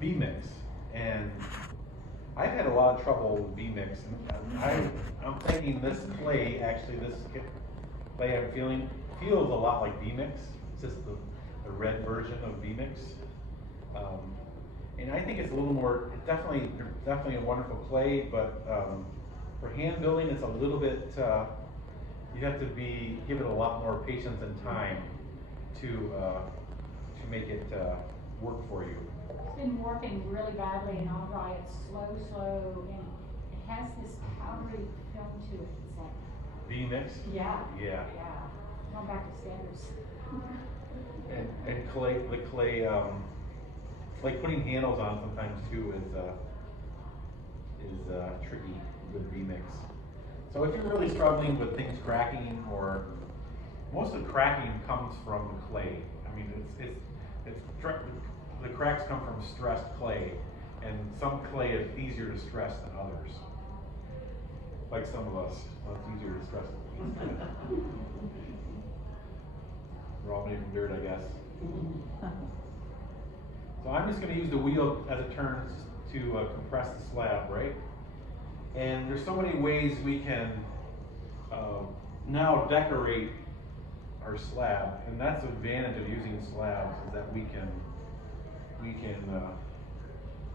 B-mix, and I've had a lot of trouble with B-mix, and I'm thinking this clay, actually this clay I'm feeling, feels a lot like B-mix. It's just the red version of B-mix. And I think it's a little more, it's definitely a wonderful clay, but for hand building, it's a little bit, you have to give it a lot more patience and time to make it work for you. It's been working really badly and all dry. It's slow, and it has this powdery film to it. It's like B-mix? Yeah. Yeah. Going back to standards. And clay, the clay, like putting handles on sometimes too is tricky with B-mix. So if you're really struggling with things cracking, or most of the cracking comes from the clay. I mean, the cracks come from stressed clay, and some clay is easier to stress than others. Like some of us, well, it's easier to stress. We're all made from dirt, I guess. So I'm just going to use the wheel as it turns to compress the slab, right? And there's so many ways we can now decorate our slab, and that's the advantage of using slabs, is that we can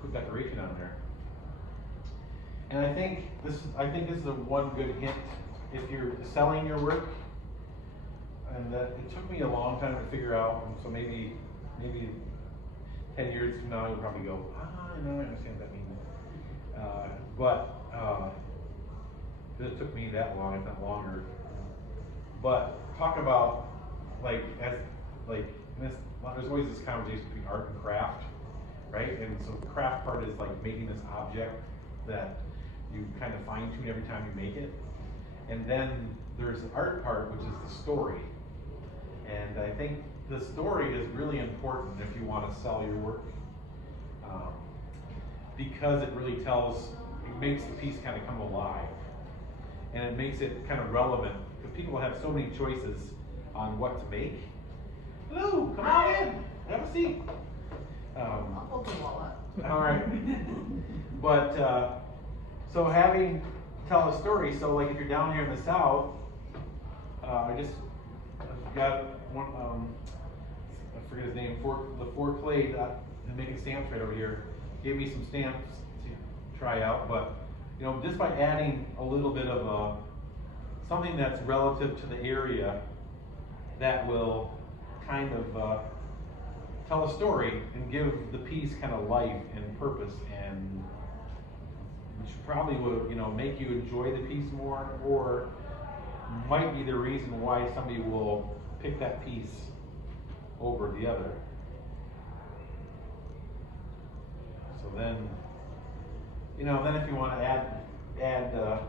put decoration on there. And I think this is a one good hint if you're selling your work. And that it took me a long time to figure out, and so maybe 10 years from now you'll probably go, I understand what that means. But it took me that long, if not longer. But talk about there's always this conversation between art and craft, right? And so the craft part is like making this object that you kind of fine tune every time you make it. And then there's the art part, which is the story. And I think the story is really important if you want to sell your work, because it really it makes the piece kind of come alive, and it makes it kind of relevant, because people have so many choices on what to make. Hello, come on in, have a seat. I'll hold the wall up. All right, but so tell a story. So like if you're down here in the south, I just got one, I forget his name, the Fort Clay that making stamps right over here, gave me some stamps to try out. But just by adding a little bit of something that's relative to the area, that will kind of tell a story and give the piece kind of life and purpose, and which probably would make you enjoy the piece more, or might be the reason why somebody will pick that piece over the other. So then, then if you want to add a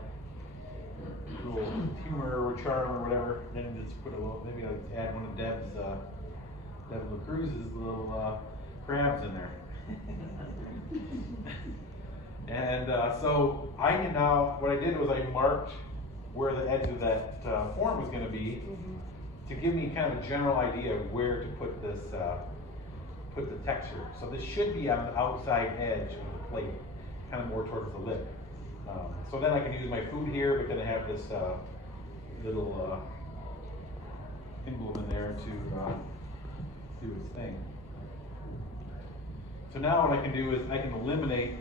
little humor or charm or whatever, then just put maybe I'll add one of Devin LaCruz's little crabs in there. And so I can now, what I did was I marked where the edge of that form was going to be, to give me kind of a general idea of where to put this, put the texture. So this should be on the outside edge of the plate, kind of more towards the lip. So then I can use my food here, but then I have this little emblem in there to do its thing. So now what I can do is I can eliminate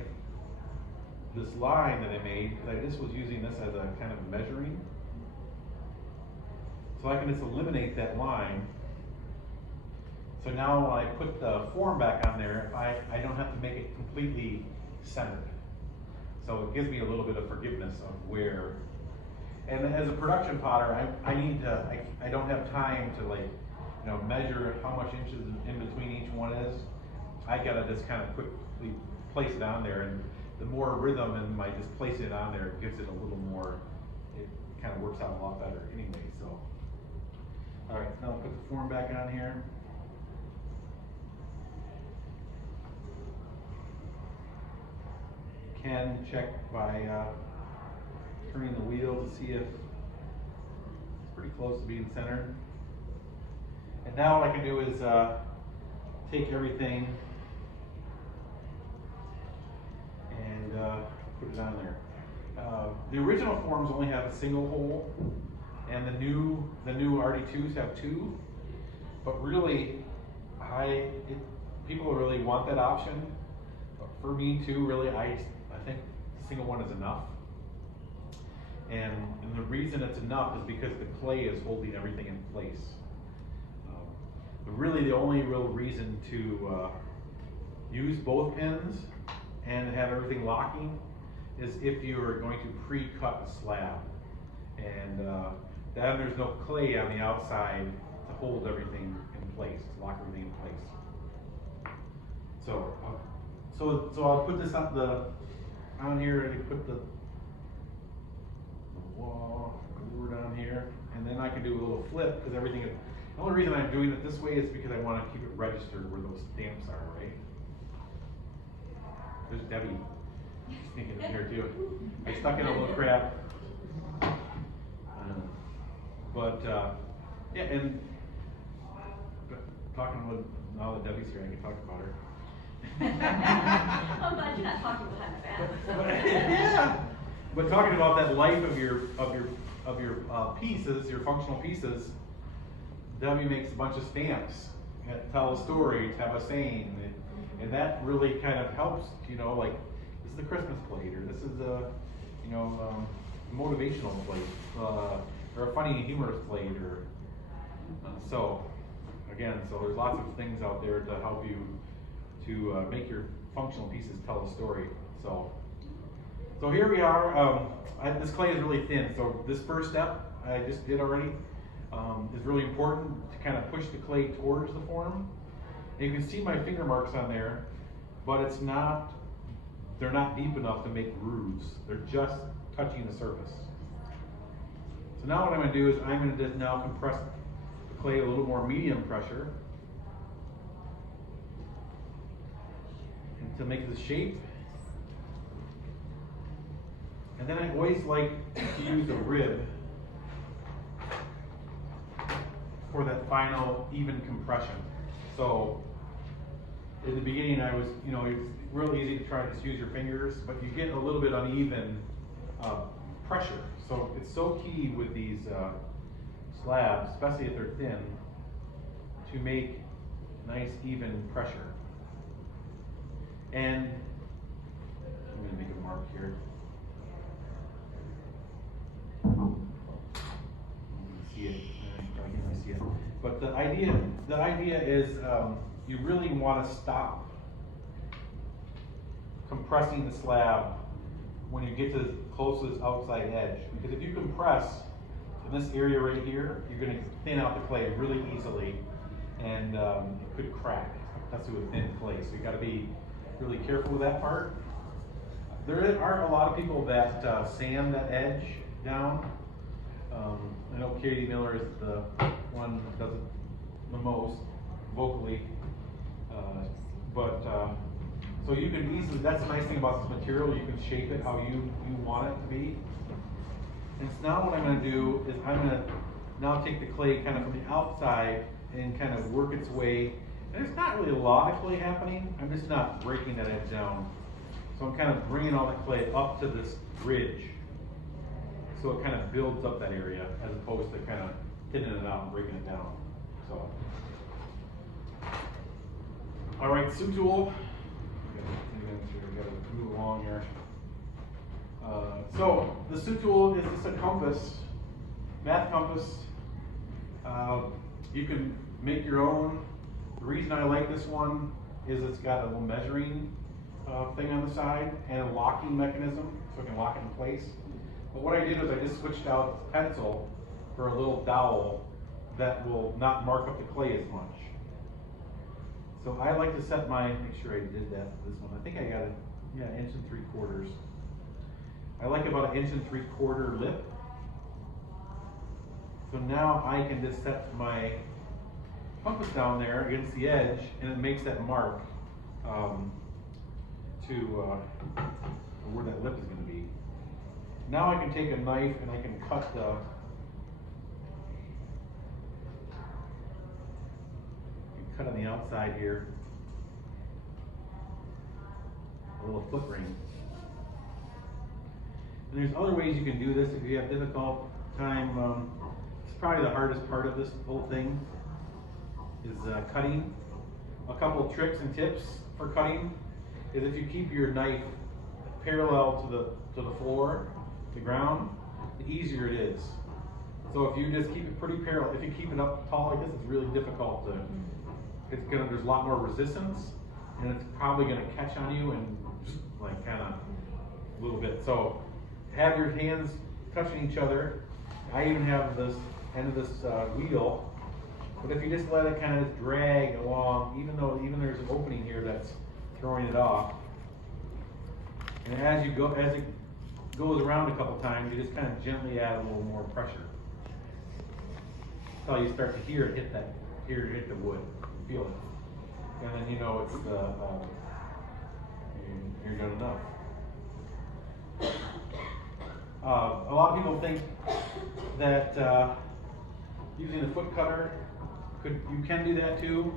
this line that I made, because I just was using this as a kind of measuring. So I can just eliminate that line. So now when I put the form back on there, I don't have to make it completely centered. So it gives me a little bit of forgiveness of where. And as a production potter, I don't have time to measure how much inches in between each one is. I gotta just kind of quickly place it on there, and the more rhythm and my just placing it on there gives it a little more, it kind of works out a lot better anyway. So, all right, now I'll put the form back on here. Can check by turning the wheel to see if it's pretty close to being centered. And now what I can do is take everything it on there. The original forms only have a single hole, and the new RD2s have two. But really, people really want that option. But for me too, really, I think the single one is enough. And the reason it's enough is because the clay is holding everything in place. But really, the only real reason to use both pins and have everything locking is if you are going to pre-cut a slab. And then there's no clay on the outside to hold everything in place, to lock everything in place. So I'll put this on here, and put the wall glue down here, and then I can do a little flip, because everything is, the only reason I'm doing it this way is because I want to keep it registered where those stamps are, right? There's Debbie sneaking in here too. I stuck in a little crap. Yeah, and talking with, now that Debbie's here, I can talk about her. I'm glad you're not talking behind the back. Yeah, but talking about that life of your pieces, your functional pieces, Debbie makes a bunch of stamps that tell a story, have a saying, and that really kind of helps. You know, like this is the Christmas plate, or this is the, motivational plate, or a funny humorous plate, or so. Again, so there's lots of things out there to help you to make your functional pieces tell a story. So here we are. This clay is really thin, so this first step I just did already is really important to kind of push the clay towards the form. And you can see my finger marks on there, but they're not deep enough to make grooves. They're just touching the surface. So now what I'm going to do is I'm going to just now compress the clay a little more medium pressure to make the shape. And then I always like to use a rib for that final even compression. So in the beginning I was, it's real easy to try to just use your fingers, but you get a little bit uneven pressure. So it's so key with these slabs, especially if they're thin, to make nice even pressure. And I'm going to make a mark here. See it? I can't really see it. But the idea is you really want to stop compressing the slab when you get to the closest outside edge. Because if you compress in this area right here, you're going to thin out the clay really easily, and it could crack. That's with thin clay, so you got to be really careful with that part. There are a lot of people that sand that edge down. I know Katie Miller is the one that does it the most vocally, so you can easily, that's the nice thing about this material, you can shape it how you want it to be. And so now what I'm going to do is I'm going to now take the clay kind of from the outside and kind of work its way. And there's not really a lot of clay happening, I'm just not breaking that edge down. So I'm kind of bringing all the clay up to this ridge, so it kind of builds up that area as opposed to kind of thinning it out and breaking it down. So, all right, soup tool. We got to move along here. So the soup tool is just a compass, math compass. You can make your own. The reason I like this one is it's got a little measuring thing on the side and a locking mechanism, so I can lock it in place. But what I did was I just switched out the pencil for a little dowel that will not mark up the clay as much. So I like to set make sure I did that for this one. I think I got it, 1 3/4. I like about 1 3/4 lip. So now I can just set my compass down there against the edge, and it makes that mark to where that lip is going to be. Now I can take a knife and I can cut on the outside here a little foot ring. And there's other ways you can do this if you have difficult time. It's probably the hardest part of this whole thing is cutting. A couple tricks and tips for cutting is if you keep your knife parallel to the floor, the ground, the easier it is. So if you just keep it pretty parallel, if you keep it up tall like this, it's really difficult to. There's a lot more resistance, and it's probably gonna catch on you and just like kind of a little bit. So have your hands touching each other. I even have this end of this wheel, but if you just let it kind of drag along, even there's an opening here that's throwing it off, and as it goes around a couple times, you just kind of gently add a little more pressure until you start to hear it hit the wood, feel it, and then you know it's you're good enough. A lot of people think that using a foot cutter, you can do that too.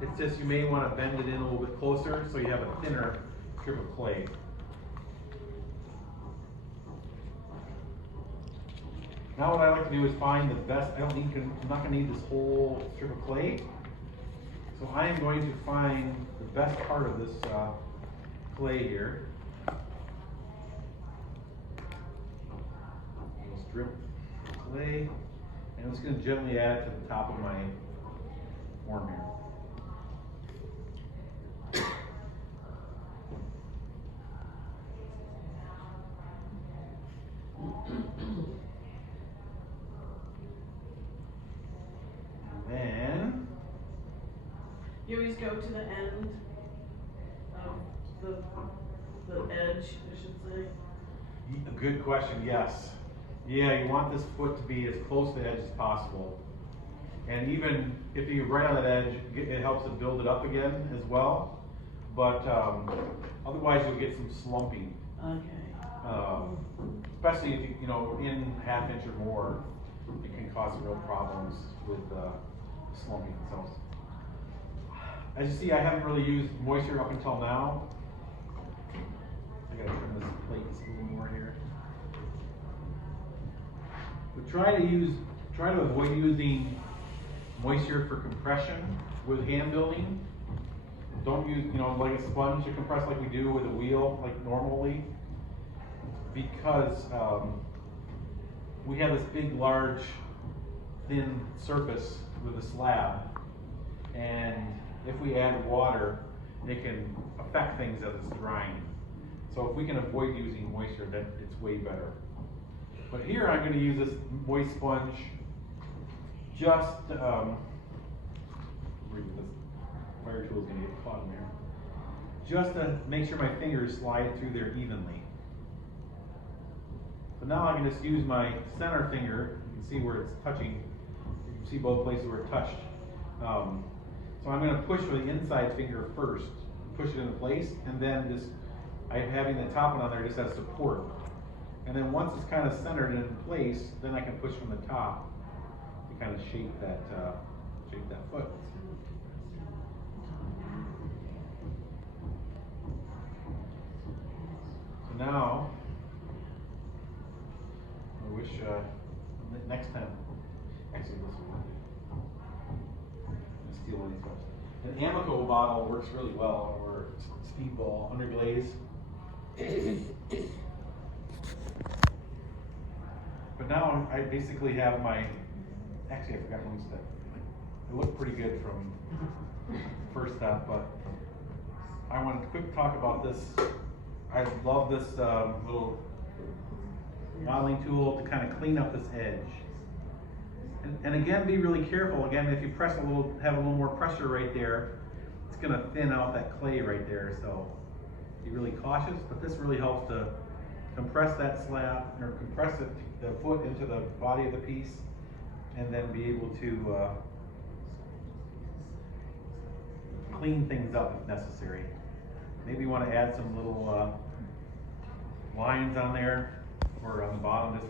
It's just you may want to bend it in a little bit closer so you have a thinner strip of clay. Now what I like to do is find the best. I'm not going to need this whole strip of clay. So I am going to find the best part of this clay here. Strip clay, and I'm just going to gently add it to the top of my form here. And then You always go to the end of the edge, I should say. a good question, yes. Yeah, you want this foot to be as close to the edge as possible. And even if you right on that edge, it helps to build it up again as well. But otherwise you'll get some slumping. Okay. Especially if you know, in ½ inch or more, it can cause real problems with slumping. So, as you see, I haven't really used moisture up until now. I gotta turn this plate just a little more here. But try to avoid using moisture for compression with hand building. Don't use, like a sponge to compress like we do with a wheel, like normally, because we have this big, large, thin surface with a slab, and if we add water, it can affect things as it's drying. So if we can avoid using moisture, then it's way better. But here I'm going to use this moist sponge just, this fire tool is going to get caught in there, just to make sure my fingers slide through there evenly. So now I can just use my center finger. You can see where it's touching. You can see both places where it touched. So I'm going to push with the inside finger first, push it into place, and then I'm having the top one on there just as support. And then once it's kind of centered and in place, then I can push from the top to kind of shape that foot. So now, I wish next time, actually this one, I'm steal one of these ones. An Amico bottle works really well, or speedball underglaze. But now I basically have actually I forgot one step. It looked pretty good from first step, but I want to quick talk about this. I love this little modeling tool to kind of clean up this edge. And again, be really careful. Again, if you have a little more pressure right there, it's going to thin out that clay right there. So be really cautious, but this really helps to compress that slab, or compress the foot into the body of the piece, and then be able to clean things up if necessary. Maybe you want to add some little lines on there, or on the bottom, just for